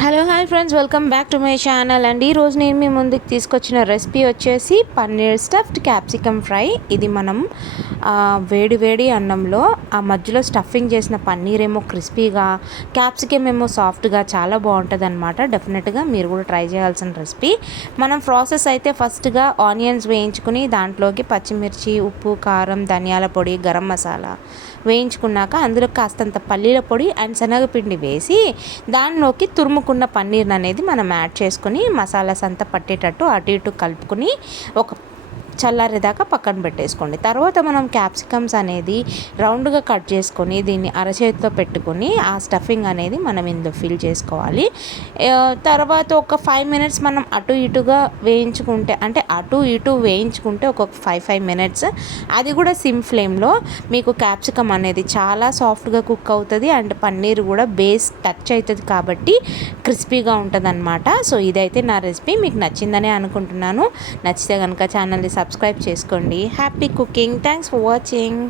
Hello hi friends, welcome back to my channel అండి. ఈరోజు నేను మీ ముందుకు తీసుకొచ్చిన రెసిపీ వచ్చేసి పన్నీర్ స్టఫ్డ్ క్యాప్సికమ్ ఫ్రై. ఇది మనం వేడి వేడి అన్నంలో ఆ మధ్యలో స్టఫింగ్ చేసిన పన్నీర్ ఏమో క్రిస్పీగా, క్యాప్సికమ్ ఏమో సాఫ్ట్గా చాలా బాగుంటుంది అనమాట. డెఫినెట్గా మీరు కూడా ట్రై చేయాల్సిన రెసిపీ. మనం ప్రాసెస్ అయితే ఫస్ట్గా ఆనియన్స్ వేయించుకుని దాంట్లోకి పచ్చిమిర్చి, ఉప్పు, కారం, ధనియాల పొడి, గరం మసాలా వేయించుకున్నాక అందులో కాస్తంత పల్లీల పొడి అండ్ శనగపిండి వేసి దానిలోకి తురుముకున్న పన్నీర్ అనేది మనం యాడ్ చేసుకొని మసాలాస్ అంతా పట్టేటట్టు అటు ఇటు కలుపుకొని ఒక చల్లారేదాకా పక్కన పెట్టేసుకోండి. తర్వాత మనం క్యాప్సికమ్స్ అనేది రౌండ్గా కట్ చేసుకొని దీన్ని అరచేతితో పెట్టుకొని ఆ స్టఫింగ్ అనేది మనం ఇందులో ఫిల్ చేసుకోవాలి. తర్వాత ఒక 5 మినిట్స్ మనం అటు ఇటుగా వేయించుకుంటే, అంటే అటు ఇటు వేయించుకుంటే ఒక 5 మినిట్స్, అది కూడా సిమ్ ఫ్లేమ్లో మీకు క్యాప్సికమ్ అనేది చాలా సాఫ్ట్గా కుక్ అవుతుంది అండ్ పన్నీర్ కూడా బేస్ టచ్ అవుతుంది కాబట్టి క్రిస్పీగా ఉంటుంది అనమాట. సో ఇదైతే నా రెసిపీ మీకు నచ్చిందనే అనుకుంటున్నాను. నచ్చితే కనుక ఛానల్ని సబ్స్క్రైబ్ చేసుకోండి. Happy cooking. Thanks for watching.